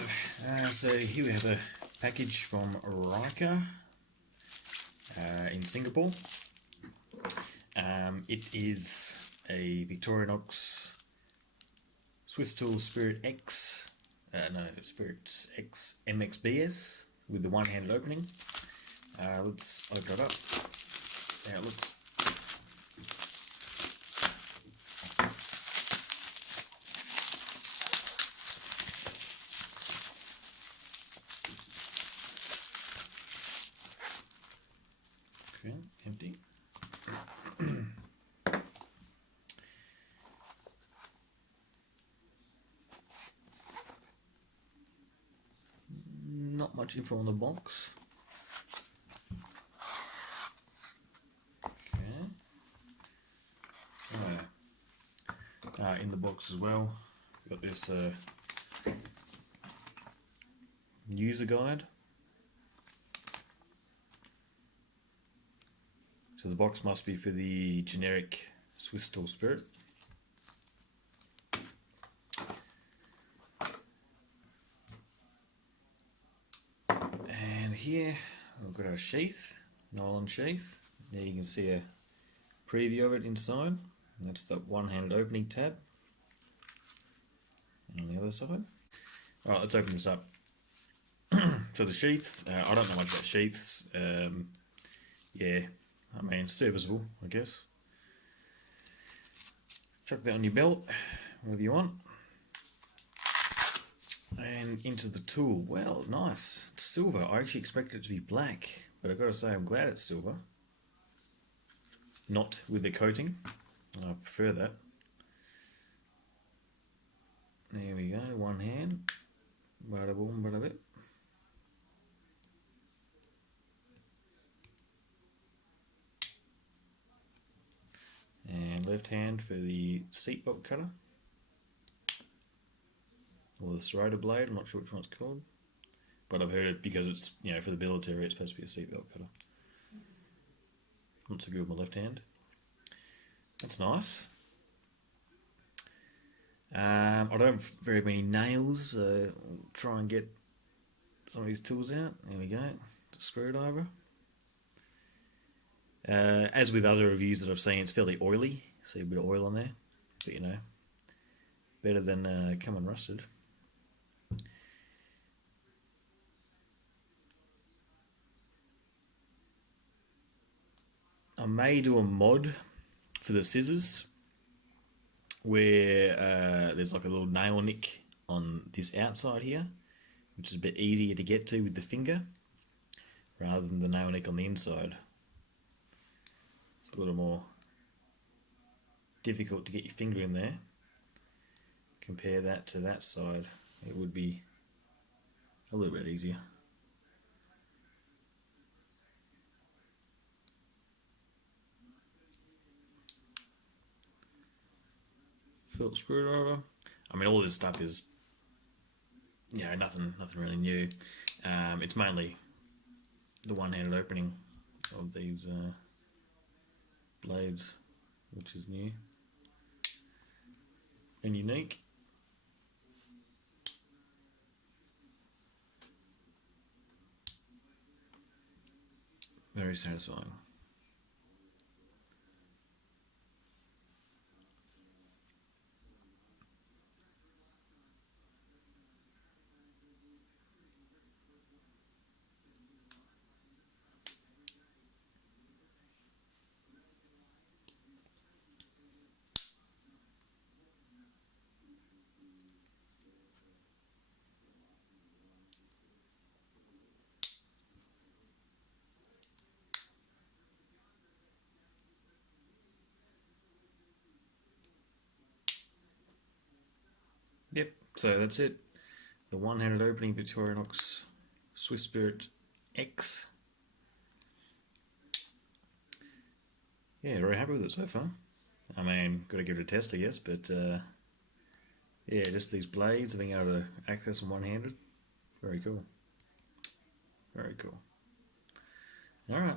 Alright, so here we have a package from Riker in Singapore. It is a Victorinox Swisstool Spirit X, Spirit X MXBS with the one-handed opening. Let's open it up, see how it looks. Okay, empty. Not much info on the box. Okay. In the box as well, got this user guide. So the box must be for the generic Swisstool Spirit. And here we've got our sheath, nylon sheath. There you can see a preview of it inside. That's the one-handed opening tab. And on the other side. Alright, let's open this up. So the sheath, I don't know much about sheaths. Yeah, I mean, serviceable, I guess. Chuck that on your belt, whatever you want. And into the tool. Well, nice. It's silver. I actually expected it to be black, but I've got to say I'm glad it's silver. Not with the coating. I prefer that. There we go, one hand. Bada boom, bada bit. And left hand for the seatbelt cutter. Or the serrator blade, I'm not sure which one it's called. But I've heard, because it's, you know, for the military, it's supposed to be a seatbelt cutter. Not so good with my left hand. That's nice. I don't have very many nails, so I'll try and get some of these tools out. There we go, the screwdriver. As with other reviews that I've seen, it's fairly oily. See a bit of oil on there, but you know, better than come unrusted. I may do a mod for the scissors where there's like a little nail nick on this outside here, which is a bit easier to get to with the finger rather than the nail nick on the inside. It's a little more difficult to get your finger in there. Compare that to that side, it would be a little bit easier. Phillips screwdriver. I mean, all this stuff is, you know, nothing really new. It's mainly the one-handed opening of these blades, which is new and unique. Very satisfying. Yep, so that's it. The one-handed opening Victorinox Swiss Spirit X. Yeah, very happy with it so far. I mean, got to give it a test, I guess, but yeah, just these blades, being able to access them one-handed. Very cool. Very cool. Alright.